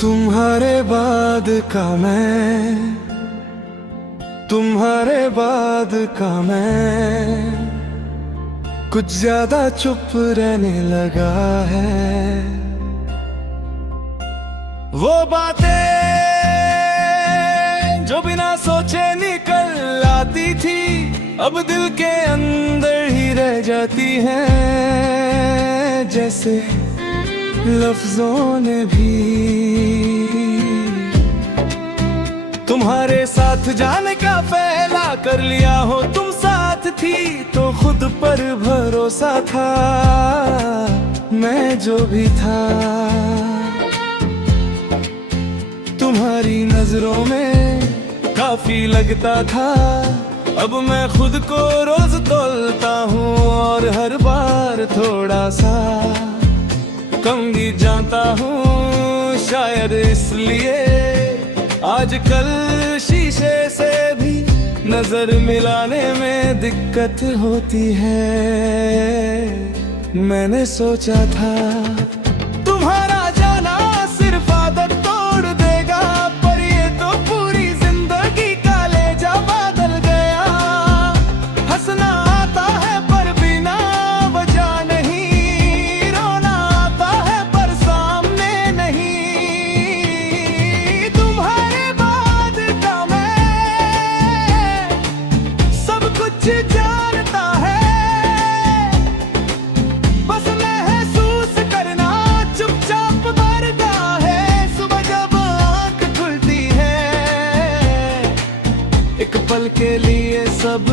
तुम्हारे बाद का मैं, तुम्हारे बाद का मैं कुछ ज्यादा चुप रहने लगा है। वो बातें जो बिना सोचे निकल आती थी, अब दिल के अंदर ही रह जाती हैं, जैसे लफ्जों ने भी। तुम्हारे साथ जाने का फैसला कर लिया हो, तुम साथ थी तो खुद पर भरोसा था, मैं जो भी था। तुम्हारी नजरों में काफी लगता था, अब मैं खुद को रोज तोलता हूँ और हर बार थोड़ा सा कम भी जानता हूँ। शायद इसलिए आजकल शीशे से भी नजर मिलाने में दिक्कत होती है। मैंने सोचा था तुम्हारा जाना सिर्फ आदत तोड़ देगा, पर ये तो पूरी जिंदगी का लेजा बदल गया। हंसना आता है पर बिना वजह नहीं, रोना आता है पर सामने नहीं। तुम्हारे बाद का मैं सब कुछ जानता है, बस महसूस करना चुपचाप मरता है। सुबह जब आंख खुलती है, एक पल के लिए सब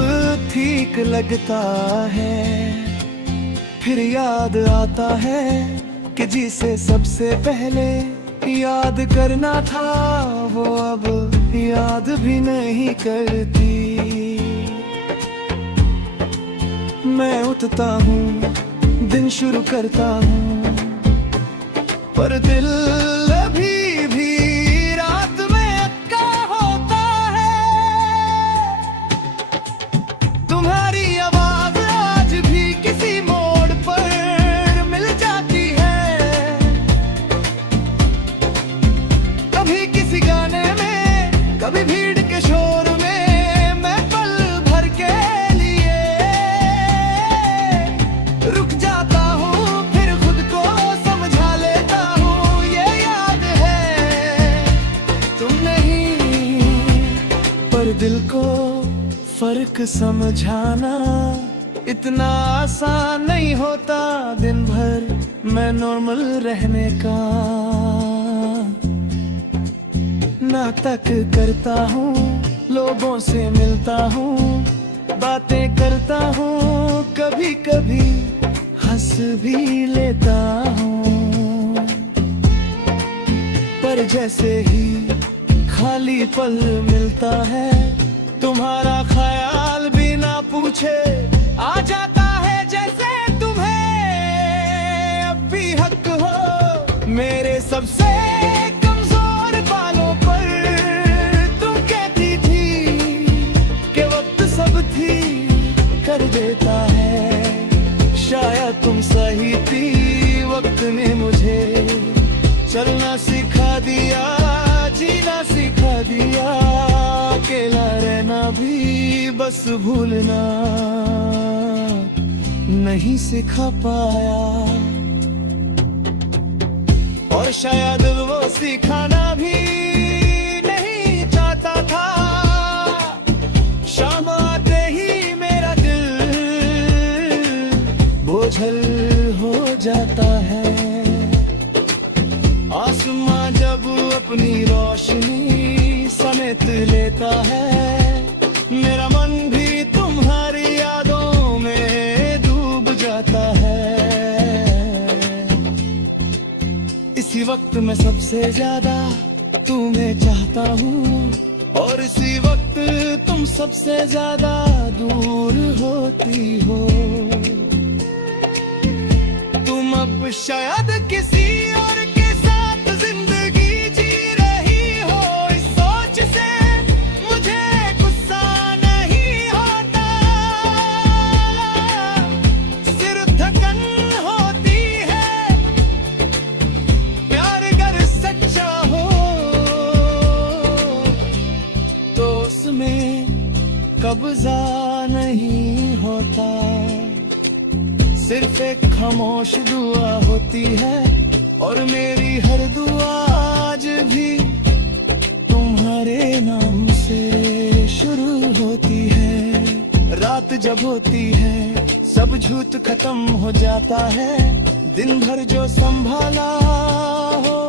ठीक लगता है, फिर याद आता है कि जिसे सबसे पहले याद करना था, वो अब याद भी नहीं करती। मैं उठता हूँ, दिन शुरू करता हूँ, पर दिल अभी भी रात में अटका होता है। तुम्हारी आवाज आज भी किसी मोड़ पर मिल जाती है, कभी किसी गाने में, कभी भीड़ के शोर में। मैं पल भर के लिए रुक जाता हूँ, फिर खुद को समझा लेता हूँ। ये याद है तुम नहीं, पर दिल को फर्क समझाना इतना आसान नहीं होता। दिन भर मैं नॉर्मल रहने का नाटक करता हूँ, लोगों से मिलता हूँ, बातें करता हूँ, कभी कभी हंस भी लेता हूँ, पर जैसे ही खाली पल मिलता है, तुम्हारा ख्याल बिना पूछे आ जाता है। जैसे तुम्हें अब भी हक हो मेरे सबसे कमजोर बालों पर। तुम कहती थी कि वक्त सब थी कर देता है, शायद तुम सही थी। वक्त ने मुझे चलना सिखा दिया, जीना सिखा दिया, अकेला रहना भी बस भूलना नहीं सिखा पाया। और शायद वो सिखाना भी नहीं चाहता था। शाम आते ही मेरा दिल बोझल हो जाता है। आसमां जब अपनी रोशनी समेट लेता है, मेरा मन भी तुम्हारी यादों में डूब जाता है। इसी वक्त मैं सबसे ज्यादा तुम्हें चाहता हूँ, और इसी वक्त तुम सबसे ज्यादा दूर होती हो। तुम अब शायद किसी और के साथ जिंदगी जी रही हो, इस सोच से मुझे गुस्सा नहीं होता। सिर्फ थकन होती है, प्यार अगर सच्चा हो कब्जा नहीं होता, सिर्फ एक खामोश दुआ होती है। और मेरी हर दुआ आज भी तुम्हारे नाम से शुरू होती है। रात जब होती है सब झूठ खत्म हो जाता है, दिन भर जो संभाला हो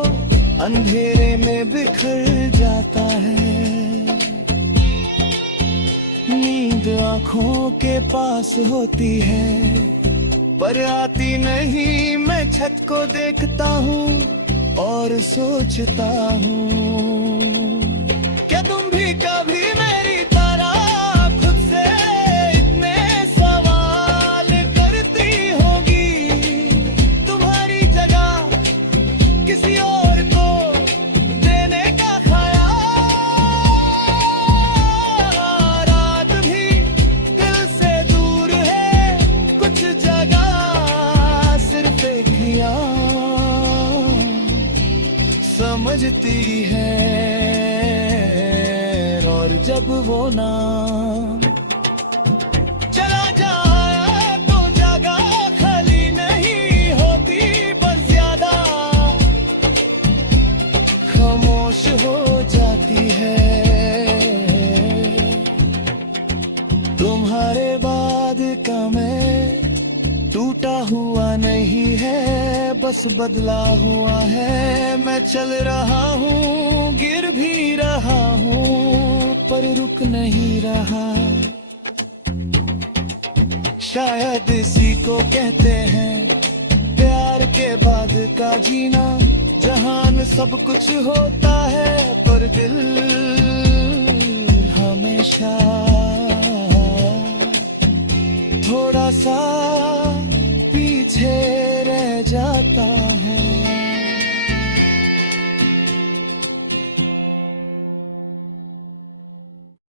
अंधेरे में बिखर जाता है। नींद आँखों के पास होती है पर आती नहीं, मैं छत को देखता हूँ और सोचता हूँ क्या तुम भी कभी मेरी तरह खुद से इतने सवाल करती होगी। तुम्हारी जगह किसी और को देने का ख्याल, रात भी दिल से दूर है कुछ जगह सिर्फ एक याद समझती है। और जब वो नाम चला जाए तो जगह खाली नहीं होती, बस ज्यादा खामोश हो जाती है। तुम्हारे बाद का मैं टूटा हुआ नहीं है, बस बदला हुआ है। मैं चल रहा हूँ गिर भी रहा हूँ पर रुक नहीं रहा। शायद इसी को कहते हैं प्यार के बाद का जीना, जहान सब कुछ होता है पर दिल हमेशा थोड़ा सा पीछे रह जाता